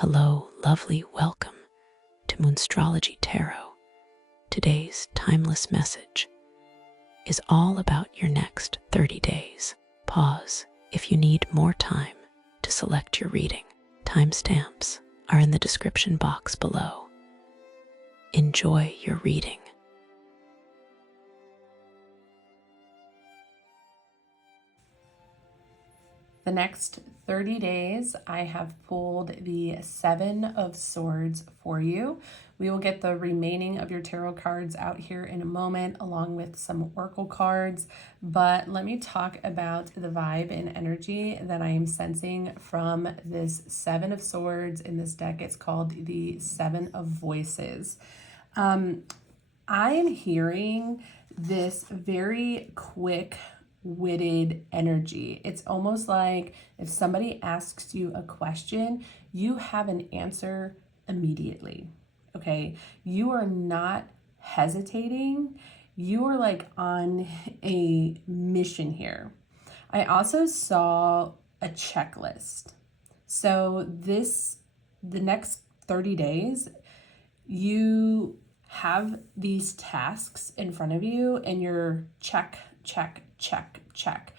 Hello, lovely, welcome to Moonstrology Tarot. Today's timeless message is all about your next 30 days. Pause if you need more time to select your reading. Timestamps are in the description box below. Enjoy your reading. The next 30 days, I have pulled the Seven of Swords for you. We will get the remaining of your tarot cards out here in a moment, along with some oracle cards. But let me talk about the vibe and energy that I am sensing from this Seven of Swords in this deck. It's called the Seven of Voices. I am hearing this very quick-witted energy. It's almost like if somebody asks you a question, you have an answer immediately. Okay, you are not hesitating. You are like on a mission here. I also saw a checklist. So the next 30 days, you have these tasks in front of you and you're check, check, check, check.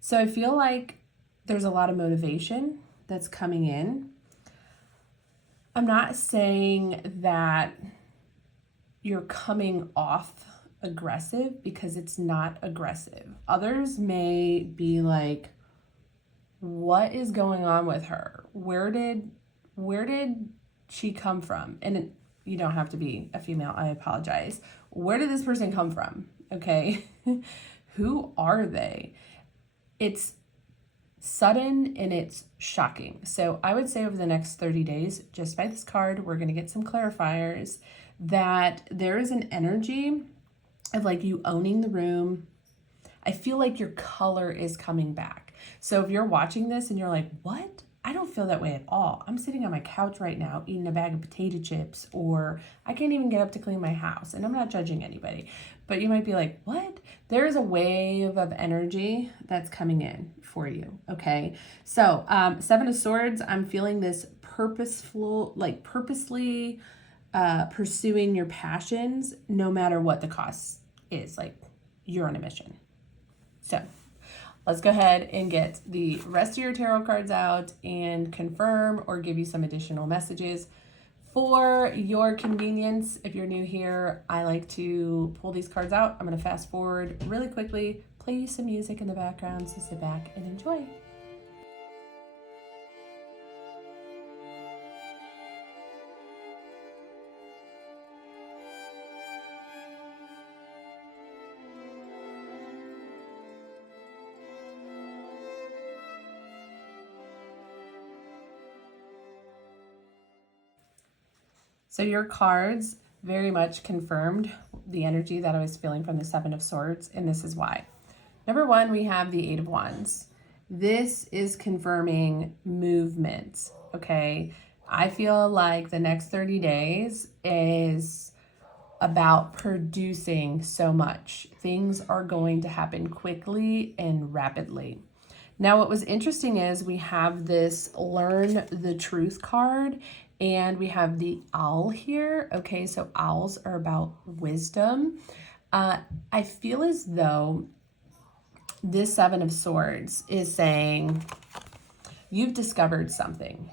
So I feel like there's a lot of motivation that's coming in. I'm not saying that you're coming off aggressive because it's not aggressive. Others may be like, what is going on with her? Where did she come from? And you don't have to be a female, I apologize. Where did this person come from? Okay. Who are they? It's sudden and it's shocking. So I would say over the next 30 days, just by this card, we're going to get some clarifiers that there is an energy of like you owning the room. I feel like your color is coming back. So if you're watching this and you're like, what? I don't feel that way at all. I'm sitting on my couch right now eating a bag of potato chips, or I can't even get up to clean my house. And I'm not judging anybody, but you might be like, what? There's a wave of energy that's coming in for you. Okay. So Seven of Swords, I'm feeling this purposely pursuing your passions, no matter what the cost is. Like you're on a mission. So let's go ahead and get the rest of your tarot cards out and confirm or give you some additional messages. For your convenience, if you're new here, I like to pull these cards out. I'm going to fast forward really quickly, play you some music in the background, so sit back and enjoy. So your cards very much confirmed the energy that I was feeling from the Seven of Swords, and this is why. Number one, we have the Eight of Wands. This is confirming movement, okay? I feel like the next 30 days is about producing so much. Things are going to happen quickly and rapidly. Now, what was interesting is we have this Learn the Truth card, and we have the owl here. Okay, so owls are about wisdom. I feel as though this Seven of Swords is saying you've discovered something.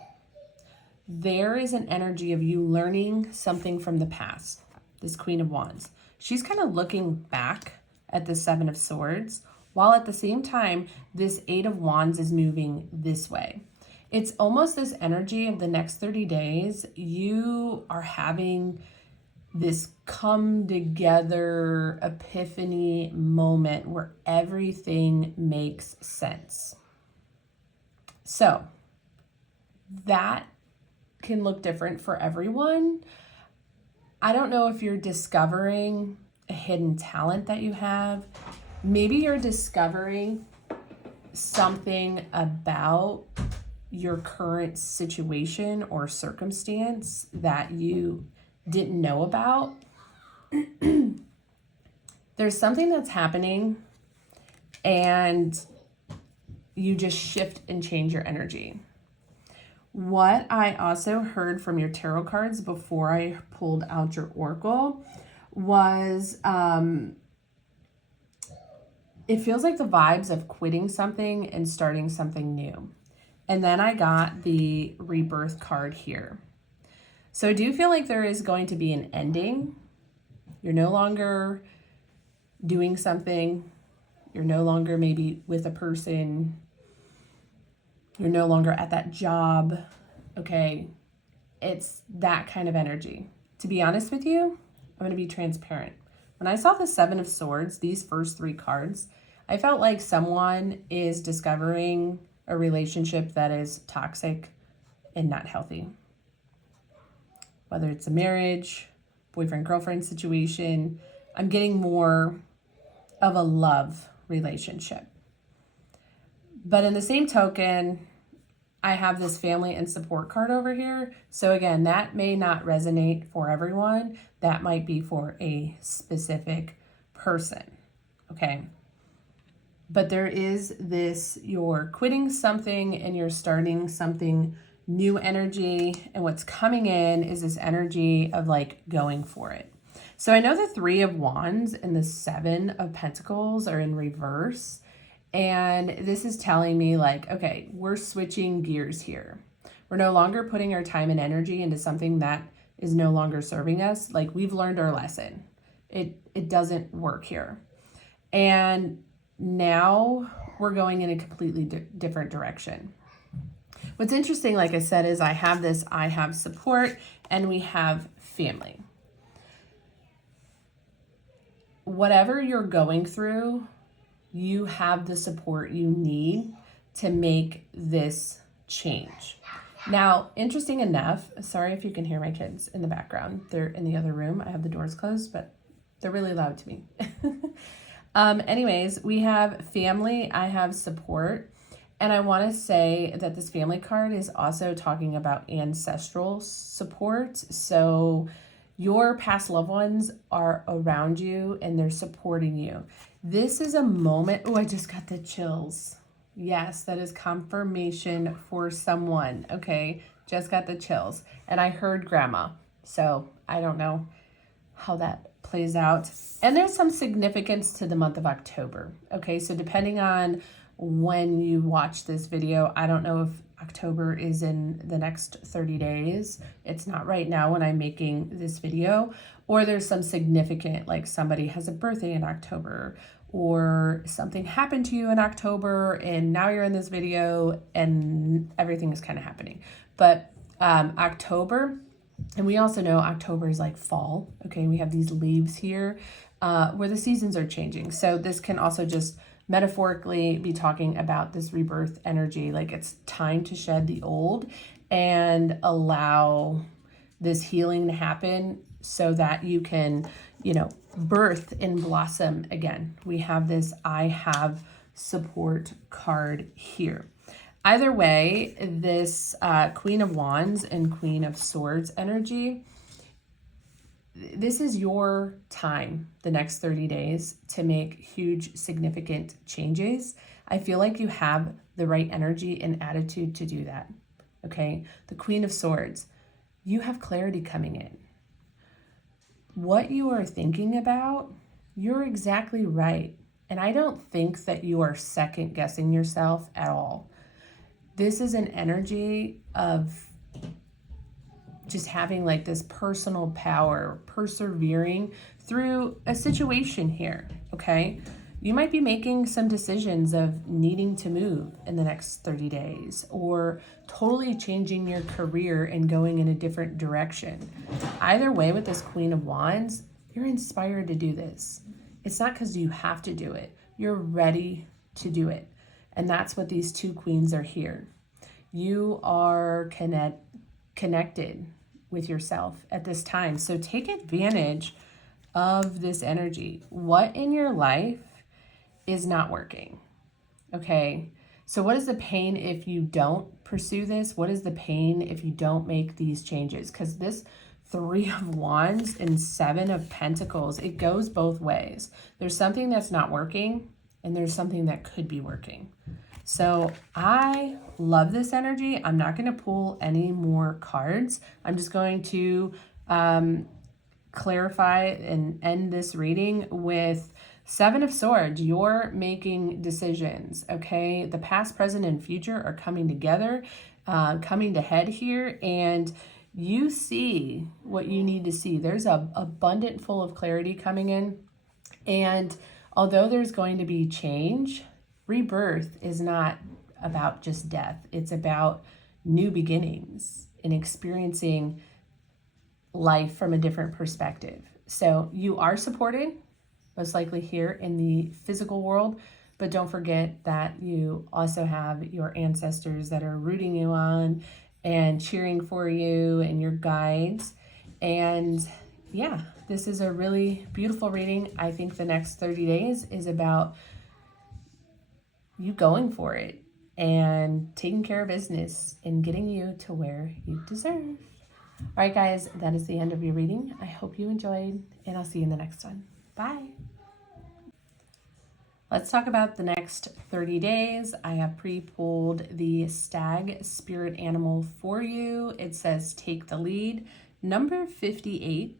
There is an energy of you learning something from the past. This Queen of Wands. She's kind of looking back at the Seven of Swords, while at the same time, this Eight of Wands is moving this way. It's almost this energy of the next 30 days, you are having this come together epiphany moment where everything makes sense. So that can look different for everyone. I don't know if you're discovering a hidden talent that you have. Maybe you're discovering something about your current situation or circumstance that you didn't know about. There's something that's happening and you just shift and change your energy. What I also heard from your tarot cards before I pulled out your oracle was it feels like the vibes of quitting something and starting something new. And then I got the rebirth card here. So I do feel like there is going to be an ending. You're no longer doing something. You're no longer maybe with a person. You're no longer at that job. Okay. It's that kind of energy. To be honest with you, I'm going to be transparent. When I saw the Seven of Swords, these first three cards, I felt like someone is discovering a relationship that is toxic and not healthy. Whether it's a marriage, boyfriend-girlfriend situation, I'm getting more of a love relationship. But in the same token, I have this family and support card over here. So again, that may not resonate for everyone. That might be for a specific person, okay? But there is this, you're quitting something and you're starting something new energy. And what's coming in is this energy of like going for it. So I know the Three of Wands and the Seven of Pentacles are in reverse. And this is telling me like, okay, we're switching gears here. We're no longer putting our time and energy into something that is no longer serving us. Like we've learned our lesson. It doesn't work here. And now we're going in a completely different direction. What's interesting, like I said, is I have support and we have family. Whatever you're going through, you have the support you need to make this change. Now, interesting enough, sorry if you can hear my kids in the background. They're in the other room. I have the doors closed, but they're really loud to me. Anyways, we have family, I have support, and I want to say that this family card is also talking about ancestral support. So your past loved ones are around you and they're supporting you. This is a moment, oh, I just got the chills. Yes, that is confirmation for someone, okay? Just got the chills. And I heard grandma, so I don't know how that plays out. And there's some significance to the month of October, okay? So depending on when you watch this video, I don't know if October is in the next 30 days. It's not right now when I'm making this video, or there's some significant, like somebody has a birthday in October, or something happened to you in October and now you're in this video and everything is kind of happening. But October, and we also know October is like fall, okay? We have these leaves here where the seasons are changing. So this can also just metaphorically be talking about this rebirth energy. Like it's time to shed the old and allow this healing to happen so that you can, birth and blossom again. We have this I have support card here. Either way, this Queen of Wands and Queen of Swords energy, this is your time the next 30 days to make huge, significant changes. I feel like you have the right energy and attitude to do that, okay? The Queen of Swords, you have clarity coming in. What you are thinking about, you're exactly right. And I don't think that you are second guessing yourself at all. This is an energy of just having like this personal power, persevering through a situation here, okay? You might be making some decisions of needing to move in the next 30 days or totally changing your career and going in a different direction. Either way, with this Queen of Wands, you're inspired to do this. It's not because you have to do it. You're ready to do it. And that's what these two queens are here. You are connected with yourself at this time. So take advantage of this energy. What in your life is not working? Okay. So what is the pain if you don't pursue this? What is the pain if you don't make these changes? Because this Three of Wands and Seven of Pentacles, it goes both ways. There's something that's not working and there's something that could be working. So I love this energy. I'm not going to pull any more cards. I'm just going to clarify and end this reading with Seven of Swords. You're making decisions, okay? The past, present, and future are coming together, coming to head here, and you see what you need to see. There's a abundant full of clarity coming in, and although there's going to be change, rebirth is not about just death. It's about new beginnings and experiencing life from a different perspective. So you are supported, most likely here in the physical world, but don't forget that you also have your ancestors that are rooting you on and cheering for you and your guides. And yeah, this is a really beautiful reading. I think the next 30 days is about you going for it and taking care of business and getting you to where you deserve. All right, guys, that is the end of your reading. I hope you enjoyed, and I'll see you in the next one. Bye. Let's talk about the next 30 days. I have pre-pulled the stag spirit animal for you. It says take the lead. Number 58,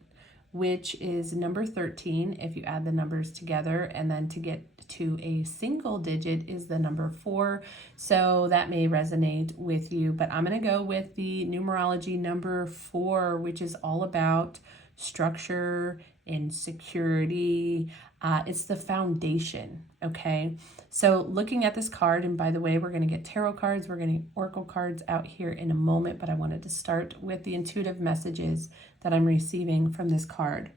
which is number 13 if you add the numbers together, and then to get to a single digit is the number 4. So that may resonate with you, but I'm going to go with the numerology number 4, which is all about structure and security. It's the foundation, okay? So looking at this card, and by the way, we're going to get tarot cards, we're going to get oracle cards out here in a moment, but I wanted to start with the intuitive messages that I'm receiving from this card.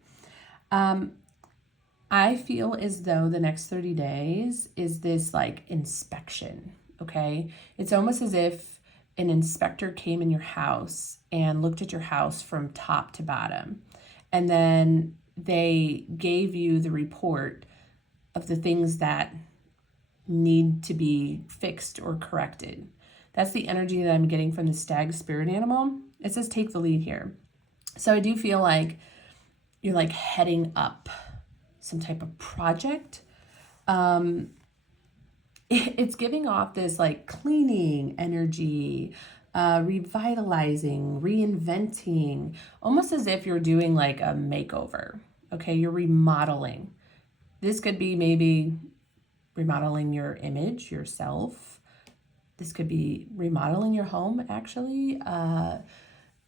I feel as though the next 30 days is this like inspection, okay? It's almost as if an inspector came in your house and looked at your house from top to bottom, and then they gave you the report of the things that need to be fixed or corrected. That's the energy that I'm getting from the stag spirit animal. It says take the lead here. So I do feel like you're like heading up some type of project. It's giving off this like cleaning energy, revitalizing, reinventing, almost as if you're doing like a makeover. Okay, you're remodeling. This could be maybe remodeling your image, yourself. This could be remodeling your home, actually,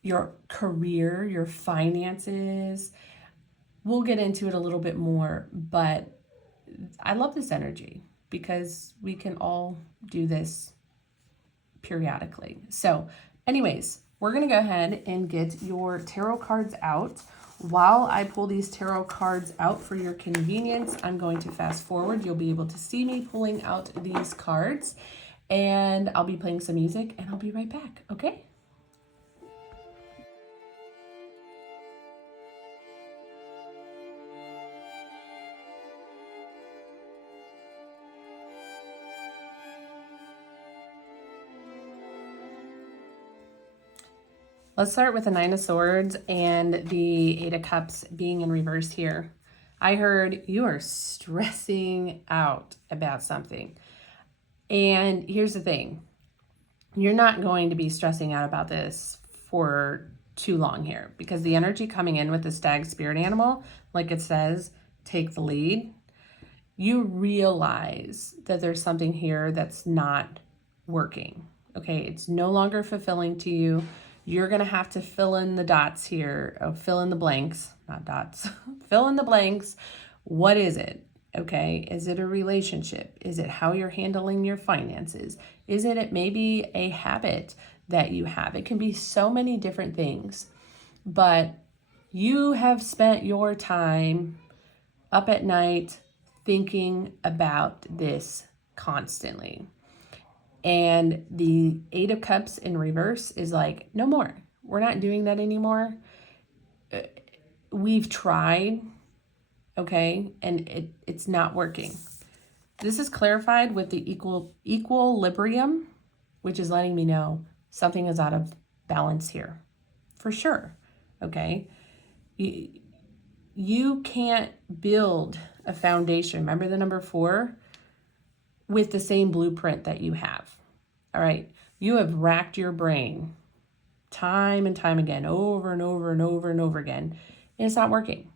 your career, your finances. We'll get into it a little bit more, but I love this energy because we can all do this periodically. So anyways, we're going to go ahead and get your tarot cards out. While I pull these tarot cards out for your convenience, I'm going to fast forward. You'll be able to see me pulling out these cards, and I'll be playing some music, and I'll be right back, okay? Let's start with the Nine of Swords and the Eight of Cups being in reverse here. I heard you are stressing out about something. And here's the thing. You're not going to be stressing out about this for too long here, because the energy coming in with the stag spirit animal, like it says, take the lead. You realize that there's something here that's not working. Okay, it's no longer fulfilling to you. You're going to have to fill in the dots here, fill in the blanks, not dots, fill in the blanks. What is it? Okay, is it a relationship? Is it how you're handling your finances? Is it maybe a habit that you have? It can be so many different things, but you have spent your time up at night thinking about this constantly. And the Eight of Cups in reverse is like, no more. We're not doing that anymore. We've tried, okay, and it's not working. This is clarified with the equilibrium, which is letting me know something is out of balance here, for sure, okay? You can't build a foundation. Remember the number 4? with the same blueprint that you have. All right. You have racked your brain time and time again, over and over and over and over again, and it's not working.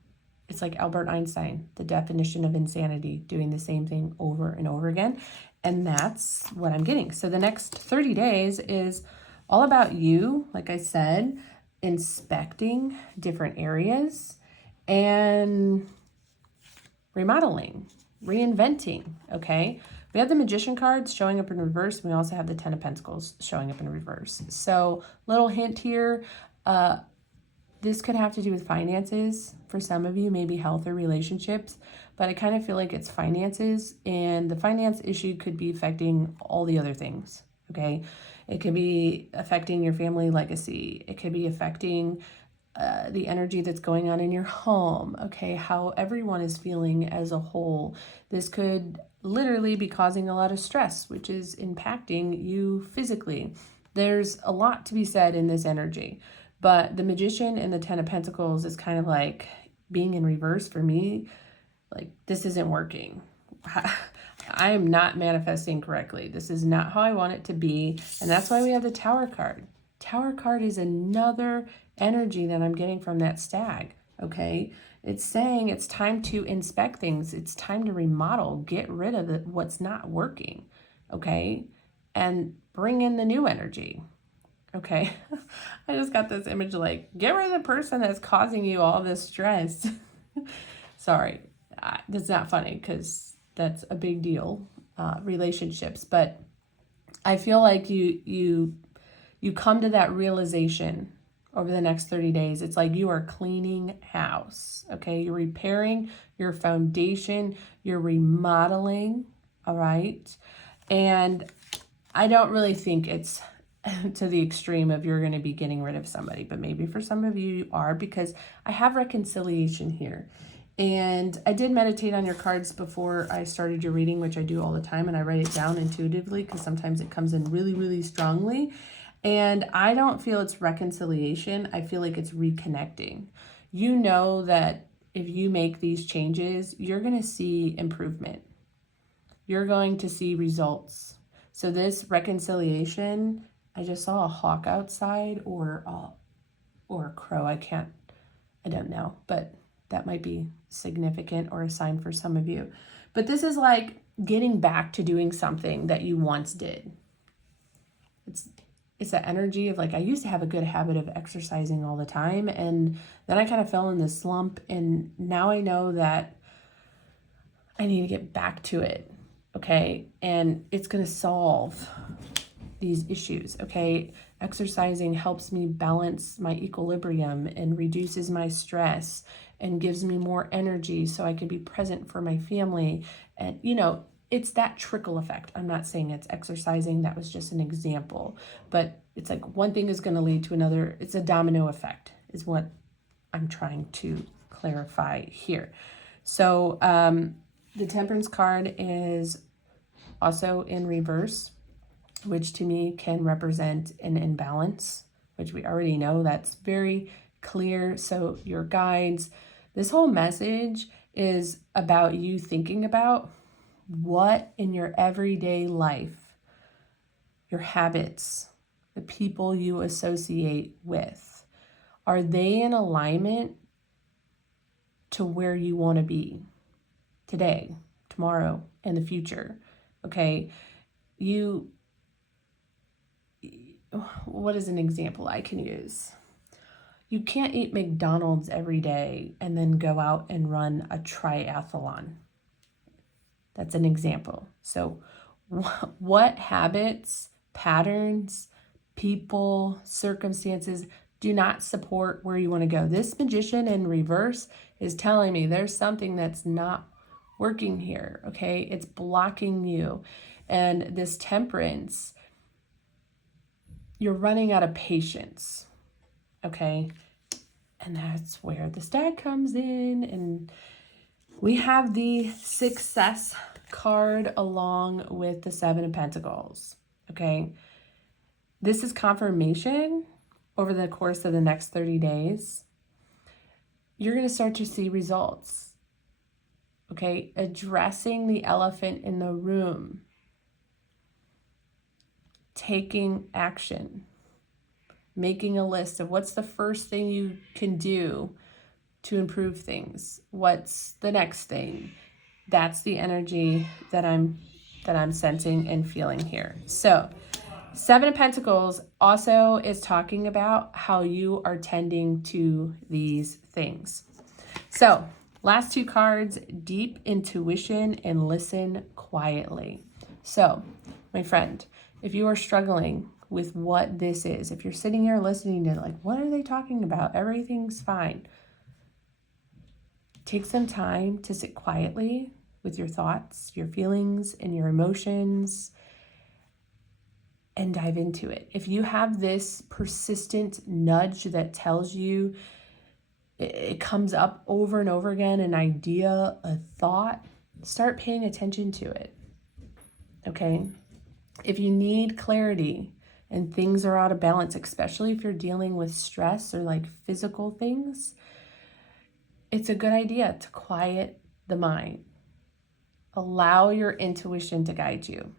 It's like Albert Einstein, the definition of insanity, doing the same thing over and over again. And that's what I'm getting. So the next 30 days is all about you, like I said, inspecting different areas and remodeling, reinventing, okay? We have the Magician cards showing up in reverse. We also have the Ten of Pentacles showing up in reverse. So little hint here, this could have to do with finances for some of you, maybe health or relationships, but I kind of feel like it's finances, and the finance issue could be affecting all the other things, okay? It could be affecting your family legacy. It could be affecting the energy that's going on in your home, okay? How everyone is feeling as a whole. This could literally be causing a lot of stress, which is impacting you physically. There's a lot to be said in this energy. But the Magician and the Ten of Pentacles is kind of like being in reverse for me. Like, this isn't working. I am not manifesting correctly. This is not how I want it to be. And that's why we have the Tower card. Tower card is another energy that I'm getting from that stag, okay? It's saying it's time to inspect things. It's time to remodel, get rid of what's not working, okay? And bring in the new energy. Okay, I just got this image like, get rid of the person that's causing you all this stress. Sorry, that's not funny because that's a big deal, relationships. But I feel like you come to that realization over the next 30 days. It's like you are cleaning house, okay? You're repairing your foundation, you're remodeling, all right? And I don't really think it's to the extreme of you're going to be getting rid of somebody, but maybe for some of you are, because I have reconciliation here. And I did meditate on your cards before I started your reading, which I do all the time, and I write it down intuitively because sometimes it comes in really, really strongly. And I don't feel it's reconciliation. I feel like it's reconnecting. You know that if you make these changes, you're going to see improvement. You're going to see results. So this reconciliation, I just saw a hawk outside or a crow. I don't know, but that might be significant or a sign for some of you. But this is like getting back to doing something that you once did. It's the energy of like, I used to have a good habit of exercising all the time, and then I kind of fell in this slump, and now I know that I need to get back to it, okay? And it's going to solve these issues, okay? Exercising helps me balance my equilibrium and reduces my stress and gives me more energy so I can be present for my family. And, it's that trickle effect. I'm not saying it's exercising. That was just an example. But it's like one thing is going to lead to another. It's a domino effect is what I'm trying to clarify here. So the Temperance card is also in reverse, which to me can represent an imbalance, which we already know that's very clear. So your guides, this whole message is about you thinking about what in your everyday life, your habits, the people you associate with, are they in alignment to where you want to be today, tomorrow, and the future? Okay, what is an example I can use? You can't eat McDonald's every day and then go out and run a triathlon. That's an example. So what habits, patterns, people, circumstances do not support where you want to go? This Magician in reverse is telling me there's something that's not working here, okay? It's blocking you. And this Temperance, you're running out of patience, okay? And that's where the stag comes in. And we have the Success card along with the Seven of Pentacles, okay? This is confirmation over the course of the next 30 days. You're going to start to see results, okay? Addressing the elephant in the room. taking action, making a list of what's the first thing you can do to improve things. What's the next thing? That's the energy that I'm sensing and feeling here. So, Seven of Pentacles also is talking about how you are tending to these things. So, last two cards, deep intuition and listen quietly. So, my friend, if you are struggling with what this is, if you're sitting here listening to like, what are they talking about? Everything's fine. Take some time to sit quietly with your thoughts, your feelings, and your emotions, and dive into it. If you have this persistent nudge that tells you, it comes up over and over again, an idea, a thought, start paying attention to it, okay? If you need clarity and things are out of balance, especially if you're dealing with stress or like physical things, it's a good idea to quiet the mind. Allow your intuition to guide you.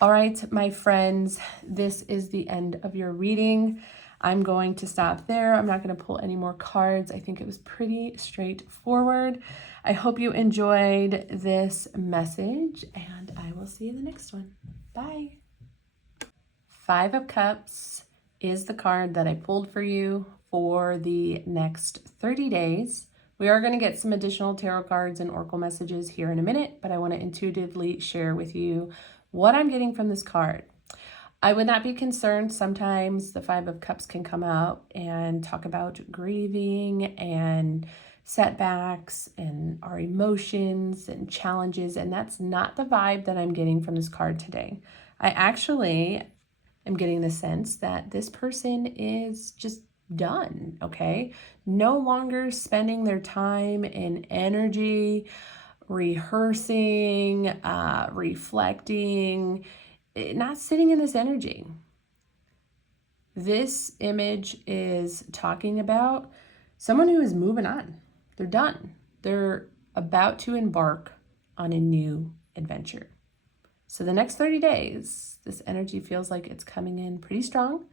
All right, my friends, this is the end of your reading. I'm going to stop there. I'm not going to pull any more cards. I think it was pretty straightforward. I hope you enjoyed this message, and I will see you in the next one. Bye. Five of Cups is the card that I pulled for you for the next 30 days. We are going to get some additional tarot cards and oracle messages here in a minute, but I want to intuitively share with you what I'm getting from this card. I would not be concerned. Sometimes the Five of Cups can come out and talk about grieving and setbacks and our emotions and challenges, and that's not the vibe that I'm getting from this card today. I actually am getting the sense that this person is just done, okay? No longer spending their time and energy rehearsing, reflecting, not sitting in this energy. This image is talking about someone who is moving on. They're done. They're about to embark on a new adventure. So the next 30 days, this energy feels like it's coming in pretty strong.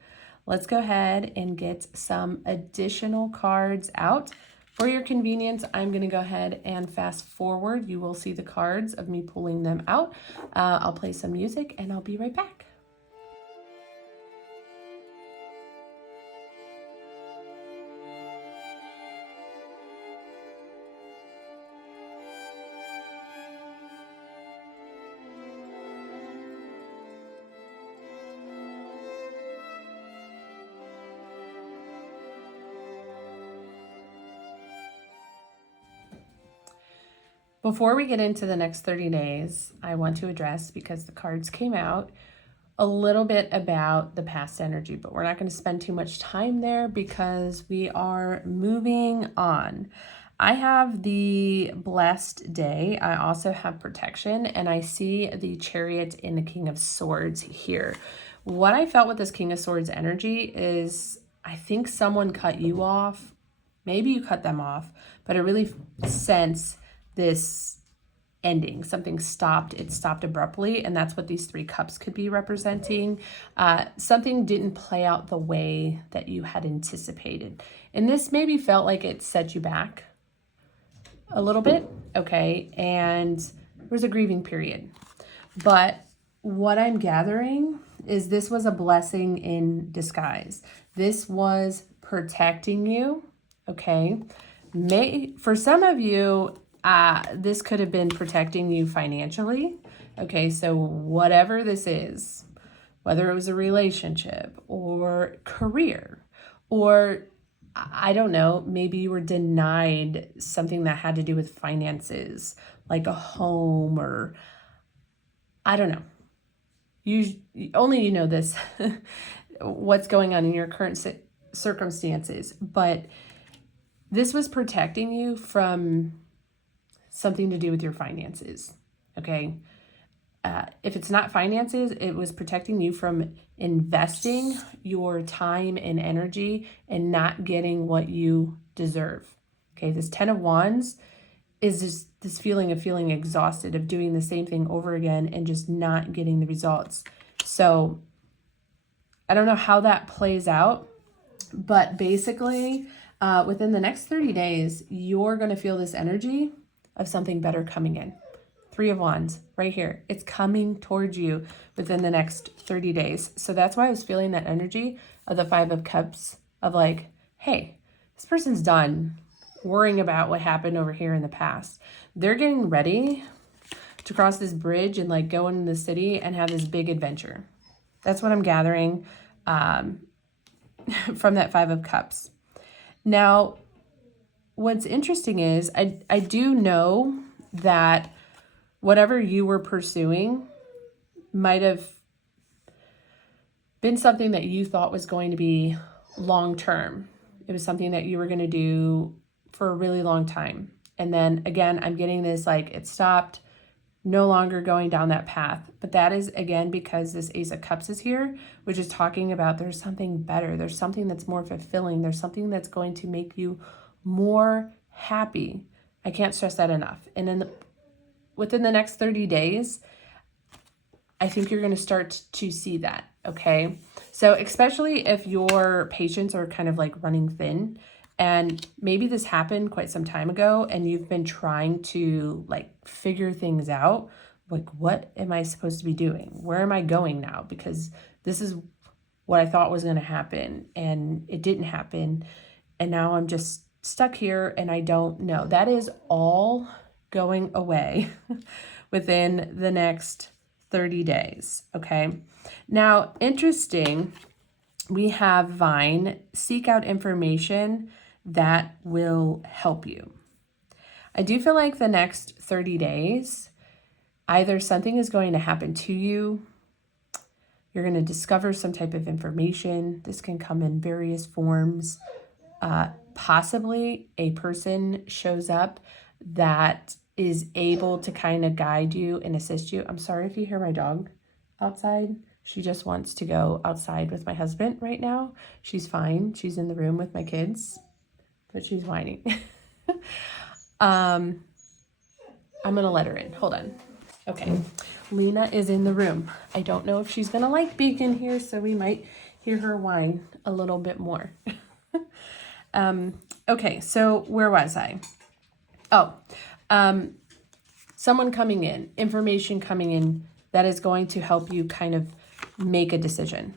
Let's go ahead and get some additional cards out. For your convenience, I'm going to go ahead and fast forward. You will see the cards of me pulling them out. I'll play some music and I'll be right back. Before we get into the next 30 days, I want to address, because the cards came out, a little bit about the past energy, but we're not going to spend too much time there because we are moving on. I have the blessed day. I also have protection, and I see the Chariot and the King of Swords here. What I felt with this King of Swords energy is I think someone cut you off. Maybe you cut them off, but I really sense this ending. Something stopped. It stopped abruptly, and that's what these three cups could be representing. Something didn't play out the way that you had anticipated, and this maybe felt like it set you back a little bit, okay? And there was a grieving period. But what I'm gathering is this was a blessing in disguise. This was protecting you, okay? For some of you, this could have been protecting you financially. Okay, so whatever this is, whether it was a relationship or career, or I don't know, maybe you were denied something that had to do with finances, like a home, or I don't know. Only you know this, what's going on in your current circumstances, but this was protecting you from something to do with your finances, okay? If it's not finances, it was protecting you from investing your time and energy and not getting what you deserve, okay? This 10 of Wands is just this feeling of feeling exhausted, of doing the same thing over again and just not getting the results. So I don't know how that plays out, but basically within the next 30 days, you're going to feel this energy of something better coming in. 3 of Wands right here. It's coming towards you within the next 30 days. So that's why I was feeling that energy of the 5 of Cups of like, hey, this person's done worrying about what happened over here in the past. They're getting ready to cross this bridge and like go into the city and have this big adventure. That's what I'm gathering from that 5 of Cups. Now, what's interesting is I do know that whatever you were pursuing might have been something that you thought was going to be long term. It was something that you were going to do for a really long time. And then again, I'm getting this like it stopped, no longer going down that path. But that is again because this Ace of Cups is here, which is talking about there's something better. There's something that's more fulfilling. There's something that's going to make you more happy. I can't stress that enough. And then within the next 30 days, I think you're going to start to see that, okay? So especially if your patients are kind of like running thin, and maybe this happened quite some time ago and you've been trying to like figure things out, like what am I supposed to be doing? Where am I going now? Because this is what I thought was going to happen and it didn't happen. And now I'm just stuck here and I don't know. That is all going away within the next 30 days, okay? Now, interesting, we have Vine, seek out information that will help you. I do feel like the next 30 days, either something is going to happen to you, you're going to discover some type of information. This can come in various forms. Possibly a person shows up that is able to kind of guide you and assist you. I'm sorry if you hear my dog outside. She just wants to go outside with my husband right now. She's fine. She's in the room with my kids, but she's whining. I'm going to let her in. Hold on. Okay. Lena is in the room. I don't know if she's going to like being in here, so we might hear her whine a little bit more. Okay, so where was I? Oh, someone coming in, information coming in that is going to help you kind of make a decision.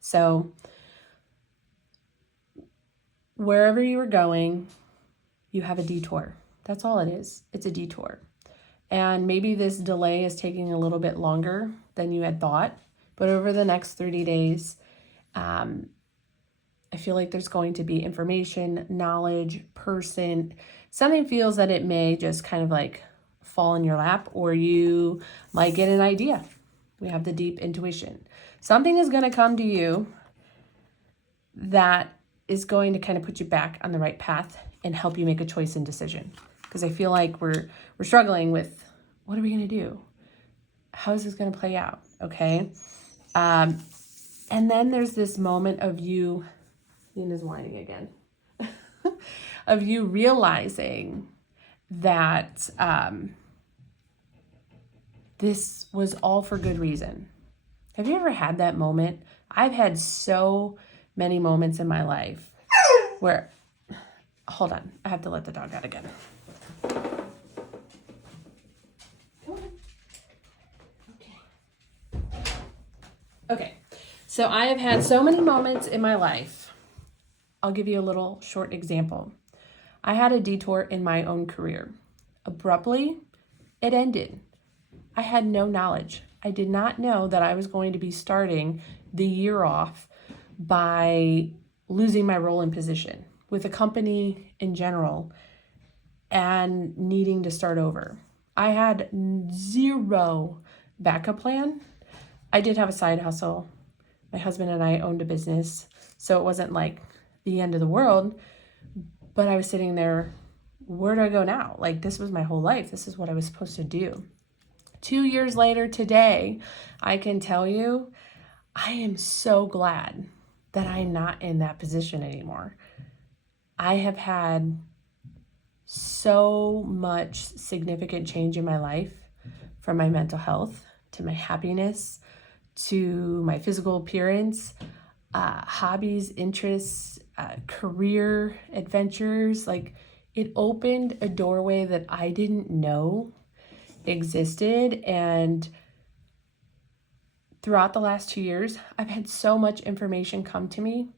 So wherever you are going, you have a detour. That's all it is. It's a detour. And maybe this delay is taking a little bit longer than you had thought, but over the next 30 days, I feel like there's going to be information, knowledge, person. Something feels that it may just kind of like fall in your lap, or you might get an idea. We have the deep intuition. Something is going to come to you that is going to kind of put you back on the right path and help you make a choice and decision. Because I feel like we're struggling with, what are we going to do? How is this going to play out? Okay. And then there's this moment of you, Nina's whining again, of you realizing that this was all for good reason. Have you ever had that moment? I've had so many moments in my life where, hold on, I have to let the dog out again. Okay, so I have had so many moments in my life. I'll give you a little short example. I had a detour in my own career. Abruptly, it ended. I had no knowledge. I did not know that I was going to be starting the year off by losing my role and position with a company in general and needing to start over. I had zero backup plan. I did have a side hustle. My husband and I owned a business, so it wasn't like the end of the world, but I was sitting there, where do I go now? Like, this was my whole life. This is what I was supposed to do. 2 years later today, I can tell you, I am so glad that I'm not in that position anymore. I have had so much significant change in my life, from my mental health to my happiness to my physical appearance, hobbies, interests, career adventures. Like, it opened a doorway that I didn't know existed. And throughout the last 2 years, I've had so much information come to me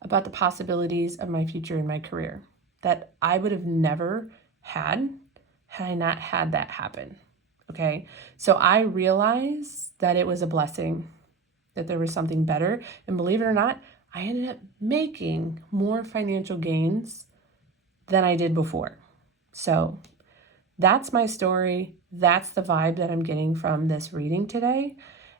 about the possibilities of my future in my career that I would have never had I not had that happen. Okay. So I realized that it was a blessing, that there was something better. And believe it or not, I ended up making more financial gains than I did before. So that's my story. That's the vibe that I'm getting from this reading today.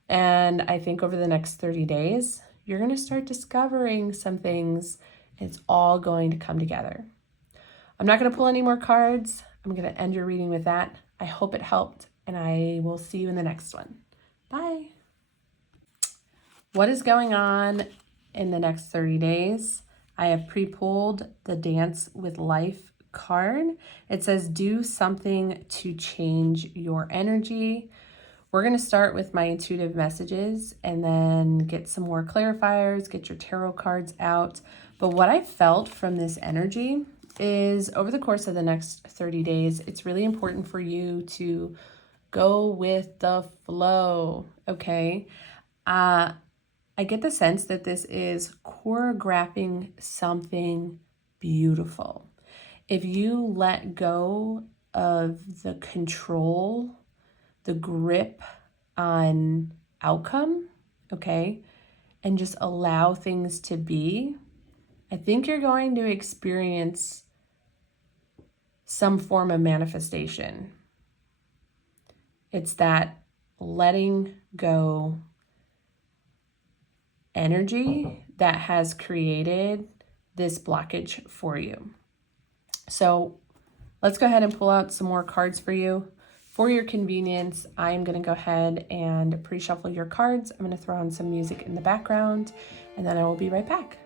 And I think over the next 30 days, you're going to start discovering some things. It's all going to come together. I'm not going to pull any more cards. I'm going to end your reading with that. I hope it helped, and I will see you in the next one. Bye. What is going on in the next 30 days? I have pre-pulled the Dance with Life card. It says, do something to change your energy. We're going to start with my intuitive messages and then get some more clarifiers, get your tarot cards out. But what I felt from this energy is over the course of the next 30 days, it's really important for you to go with the flow, okay? I get the sense that this is choreographing something beautiful. If you let go of the control, the grip on outcome, okay, and just allow things to be, I think you're going to experience some form of manifestation. It's that letting go energy that has created this blockage for you. So let's go ahead and pull out some more cards for you. For your convenience, I'm going to go ahead and pre-shuffle your cards. I'm going to throw on some music in the background, and then I will be right back.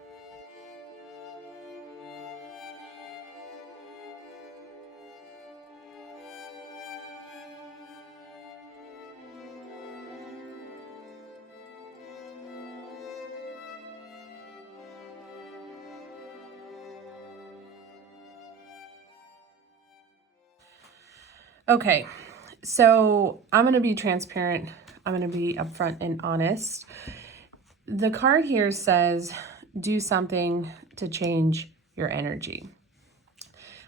Okay, so I'm going to be transparent. I'm going to be upfront and honest. The card here says, do something to change your energy.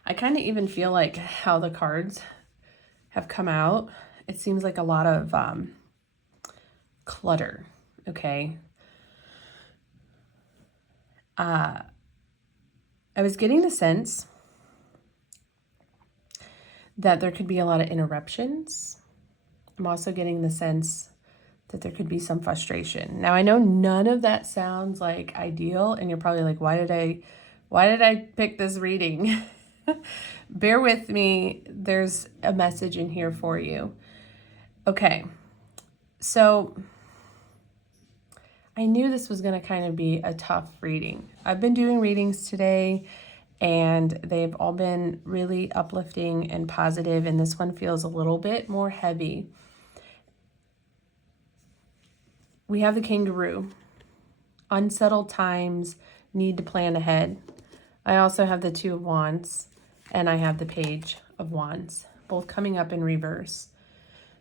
I kind of even feel like how the cards have come out, it seems like a lot of clutter, okay? I was getting the sense that there could be a lot of interruptions. I'm also getting the sense that there could be some frustration. Now, I know none of that sounds like ideal, and you're probably like, why did I pick this reading? Bear with me. There's a message in here for you. Okay. So I knew this was going to kind of be a tough reading. I've been doing readings today, and they've all been really uplifting and positive, and this one feels a little bit more heavy. We have the Kangaroo. Unsettled times, need to plan ahead. I also have the Two of Wands, and I have the Page of Wands, both coming up in reverse.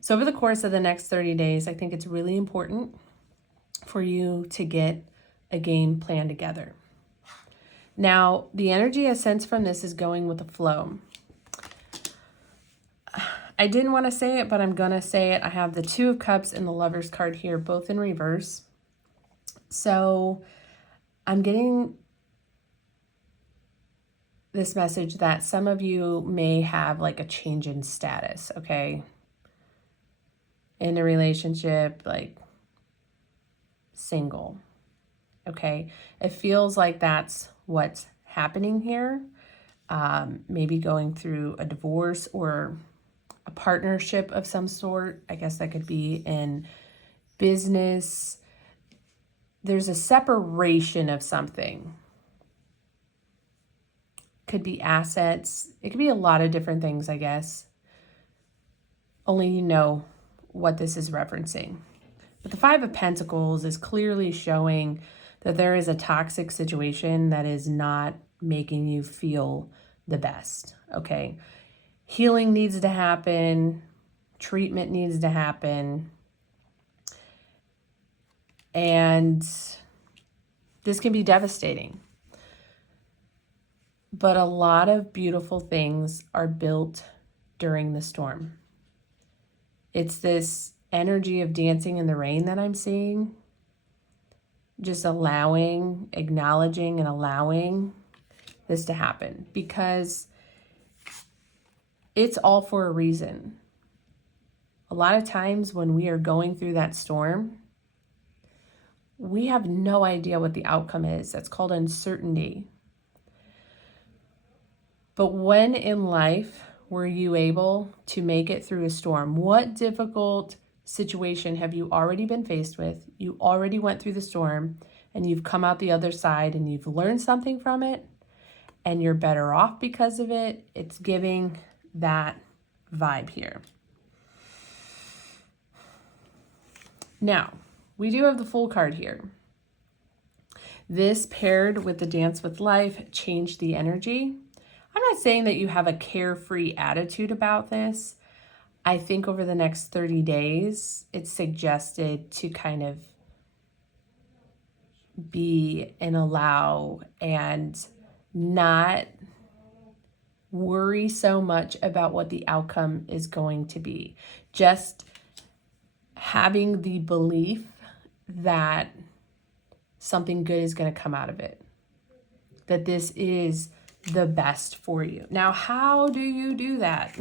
So over the course of the next 30 days, I think it's really important for you to get a game plan together. Now, the energy I sense from this is going with the flow. I didn't want to say it, but I'm going to say it. I have the Two of Cups and the Lover's card here, both in reverse. So I'm getting this message that some of you may have like a change in status, okay? In a relationship, like single, okay? It feels like that's what's happening here. Maybe going through a divorce or a partnership of some sort. I guess that could be in business. There's a separation of something. Could be assets. It could be a lot of different things, I guess. Only you know what this is referencing. But the Five of Pentacles is clearly showing that there is a toxic situation that is not making you feel the best, okay? Healing needs to happen. Treatment needs to happen. And this can be devastating. But a lot of beautiful things are built during the storm. It's this energy of dancing in the rain that I'm seeing. Just allowing, acknowledging, and allowing this to happen, because it's all for a reason. A lot of times when we are going through that storm, we have no idea what the outcome is. That's called uncertainty. But when in life were you able to make it through a storm? What difficult situation have you already been faced with? You already went through the storm and you've come out the other side and you've learned something from it and you're better off because of it. It's giving that vibe here. Now, we do have the Fool card here. This paired with the Dance with Life changed the energy. I'm not saying that you have a carefree attitude about this. I think over the next 30 days, it's suggested to kind of be and allow and not worry so much about what the outcome is going to be. Just having the belief that something good is going to come out of it, that this is the best for you. Now, how do you do that?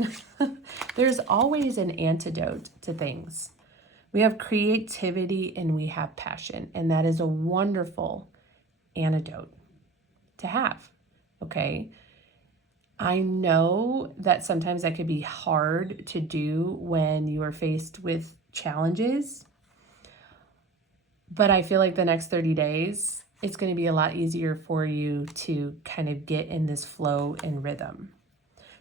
There's always an antidote to things. We have creativity and we have passion, and that is a wonderful antidote to have, okay? I know that sometimes that could be hard to do when you are faced with challenges, but I feel like the next 30 days, it's going to be a lot easier for you to kind of get in this flow and rhythm.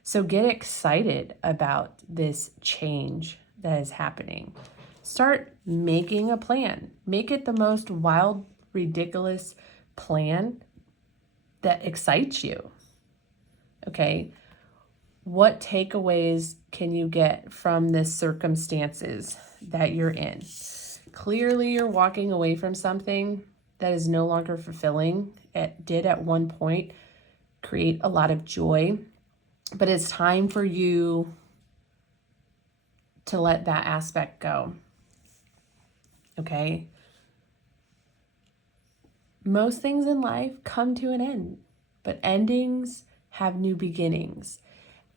So get excited about this change that is happening. Start making a plan. Make it the most wild, ridiculous plan that excites you. Okay? What takeaways can you get from the circumstances that you're in? Clearly, you're walking away from something that is no longer fulfilling. It did at one point create a lot of joy, but it's time for you to let that aspect go. Okay? Most things in life come to an end, but endings have new beginnings.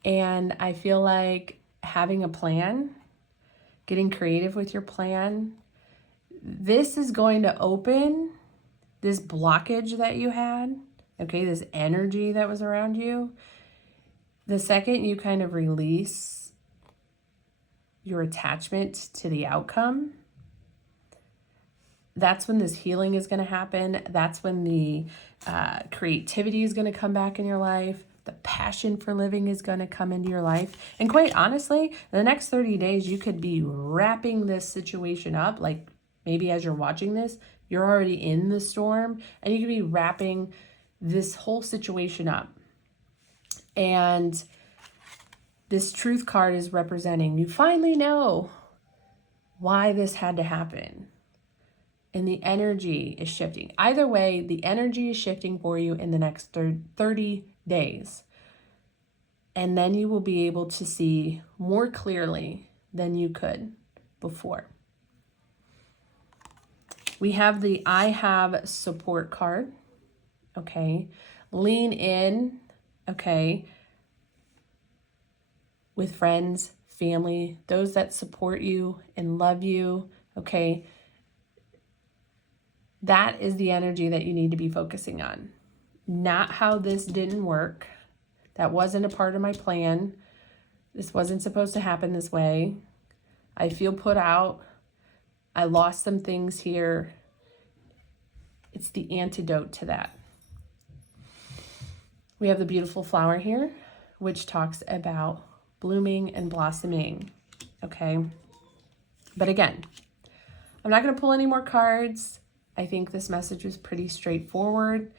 And I feel like having a plan, getting creative with your plan, this is going to open this blockage that you had, okay, this energy that was around you. The second you kind of release your attachment to the outcome, that's when this healing is going to happen. That's when the creativity is going to come back in your life. The passion for living is going to come into your life. And quite honestly, in the next 30 days, you could be wrapping this situation up. Like maybe as you're watching this, you're already in the storm and you could be wrapping this whole situation up. And this Truth card is representing you finally know why this had to happen. And the energy is shifting. Either way, the energy is shifting for you in the next 30 days. And then you will be able to see more clearly than you could before. We have the I Have support card. Okay. Lean in. Okay. With friends, family, those that support you and love you. Okay. That is the energy that you need to be focusing on. Not how this didn't work. That wasn't a part of my plan. This wasn't supposed to happen this way. I feel put out. I lost some things here. It's the antidote to that. We have the beautiful flower here, which talks about blooming and blossoming. Okay. But again, I'm not going to pull any more cards. I think this message was pretty straightforward.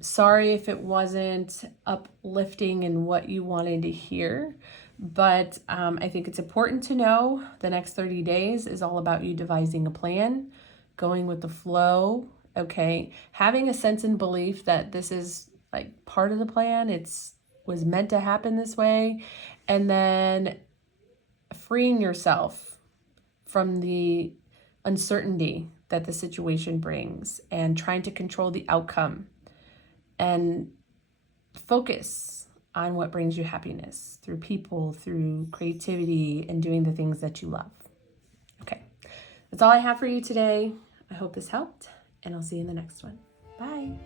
Sorry if it wasn't uplifting in what you wanted to hear, but I think it's important to know the next 30 days is all about you devising a plan, going with the flow, okay? Having a sense and belief that this is like part of the plan, was meant to happen this way, and then freeing yourself from the uncertainty that the situation brings and trying to control the outcome and focus on what brings you happiness through people, through creativity, and doing the things that you love. Okay, that's all I have for you today. I hope this helped, and I'll see you in the next one. Bye.